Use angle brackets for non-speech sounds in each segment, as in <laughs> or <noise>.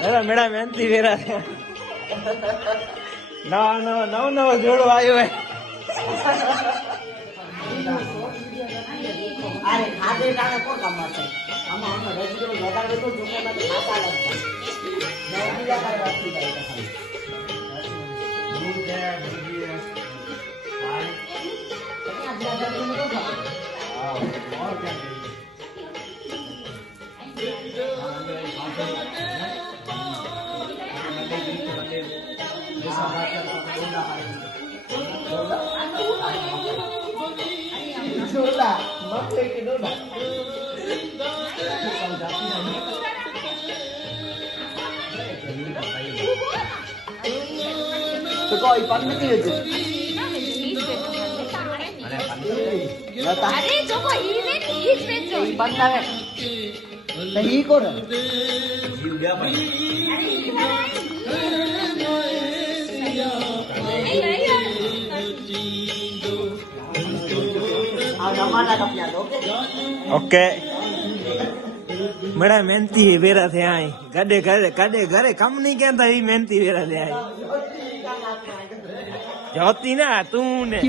મેળા મેડા મહેનતી વેરા છે. નવા નવ નવ નવો જોડો આવ્યો હે. અરે ખાધે ટાણે કોણ કામ છે? આમાં અમે વેજીટેબલ વધારે તો જુમ્મામાં ખાતા લગતા બીજા કાંઈ વાત નહીં કરી ખાલી અહીંયા చూడా మక్కడికి చూడా coi bắn cái kia chứ अरे जो को ही में ही में जो बंदा है नहीं कौन है जीव गया भाई ઓકે ઓકે મેળા મહેનતી વેરા થયા અહીં ગાડે ઘરે ગાડે ઘરે કામ નહીં કહેતા એ મહેનતી વેરા થયા અહીં જોતી ના તું ને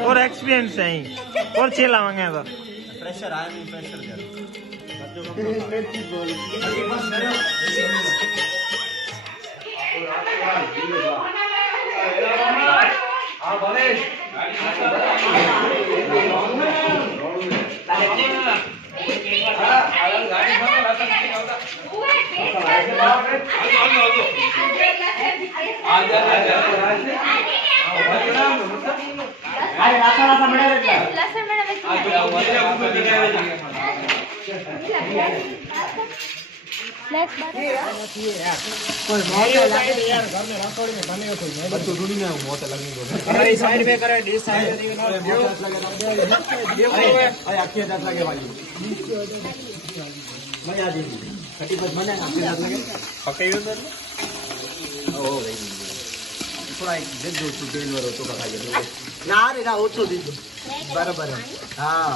और एक्सपीरियंस है ही और छेला मांगे तो आजा आजा आजा आजा आजा आजा મજા આવી ખટી પછી મને પકડ્યું ઓ ભાઈ થોડા એક જોશું તેલ વરો તો ખાઈ ના રે ના ઓછું દીધું બરાબર હા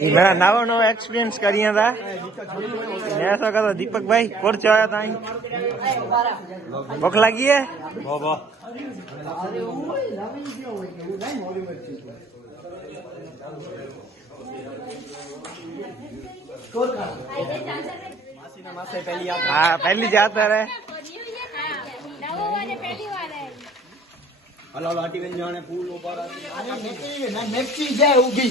मेरा नव नव एक्सपीरियंस करी था मैं सो कहता दीपक भाई कुर चाया ताई भुख लगी है हाँ पहली जात है हेलो बन जाने पूल ऊपर आ मिर्ची है उगी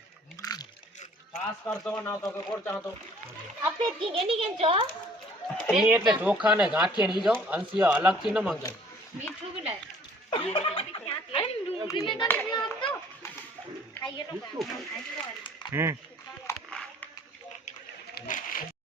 खास कर दो ना तो के और चाहतो। अब फिर की गेनी गेन जो? नहीं ये पे धोखा ने गाठे नहीं जो अंसी अलग थी ना मांगे। मीठू भी ले अरे डूँगी में तो नहीं हम तो खाइए तो हम्म।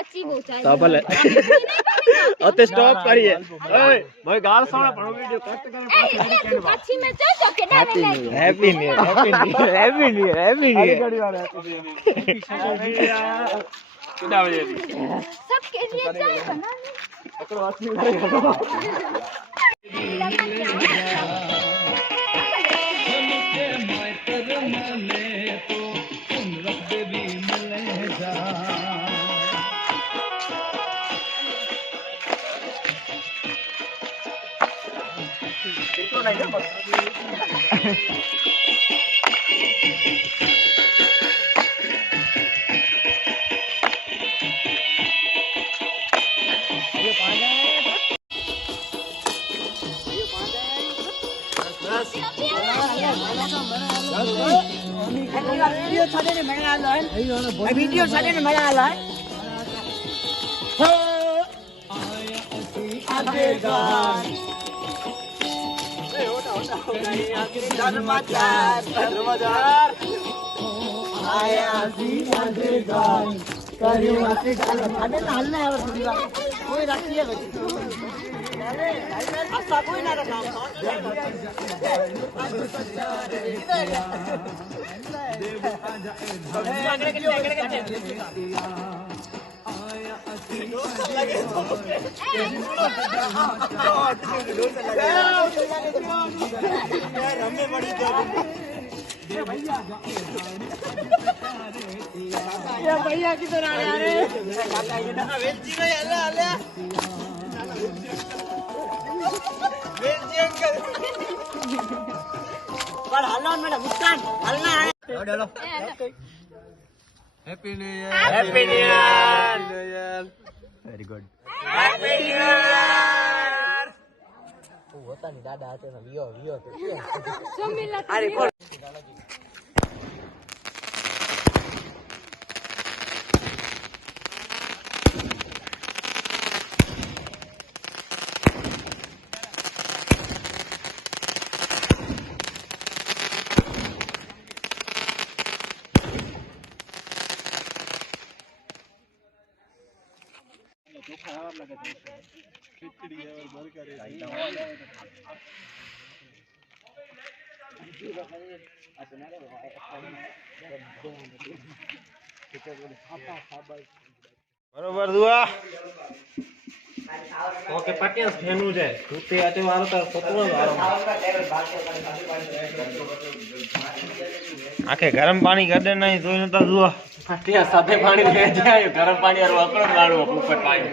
हाँ अच्छी वो चाय તો ભલે અત્યારે સ્ટોપ કરીએ ઓય ભાઈ ગાળ સોણા પણ વિડિયો કટ કરે अच्छी में चाय तो के ना मिलेगी happy new year happy new year happy new year happy new year सबके लिए चाय chỗ này rất mà video સાથે ને મેળા લાય આ વિડીયો સાથે ને મેળા લાય હો આયા અસી આગે ગાન Darmadar, darmadar. Ayazi Madrigal. Kari Madrigal. अबे नालना है बस दिला. कोई रखती है बच्ची. अब सब कोई ना रखा. इधर. आगे के लिए आगे के लिए. हल्ला हल्ला वेलची अंकल पर हल्ला मेरा मुस्कान हल्ला है happy new year happy new year very good પોતાની દાદા હતા વિયો વિયો <laughs> બરોબર દુઆ ઓકે પટેલ ફેનું છે તું આજે વારો તાર સતરો વારો આખે ગરમ પાણી કરી દે નહીં જોઈ નતા દુઆ પટેલ સાથે પાણી લે જાય ગરમ પાણી યાર વાપરો ગાળું ઉપર પાણી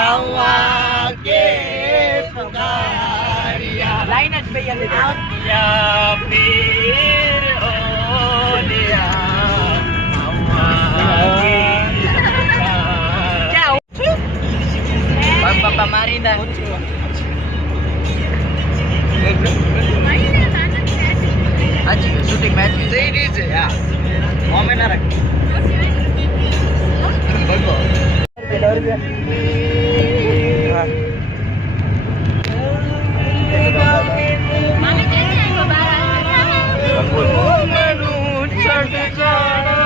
ಅವಾಗೆ ಪುಕಾರಿಯ ಲೈನಸ್ Bagus. ਮੈਨੂੰ ਛੱਡ ਜਾਣਾ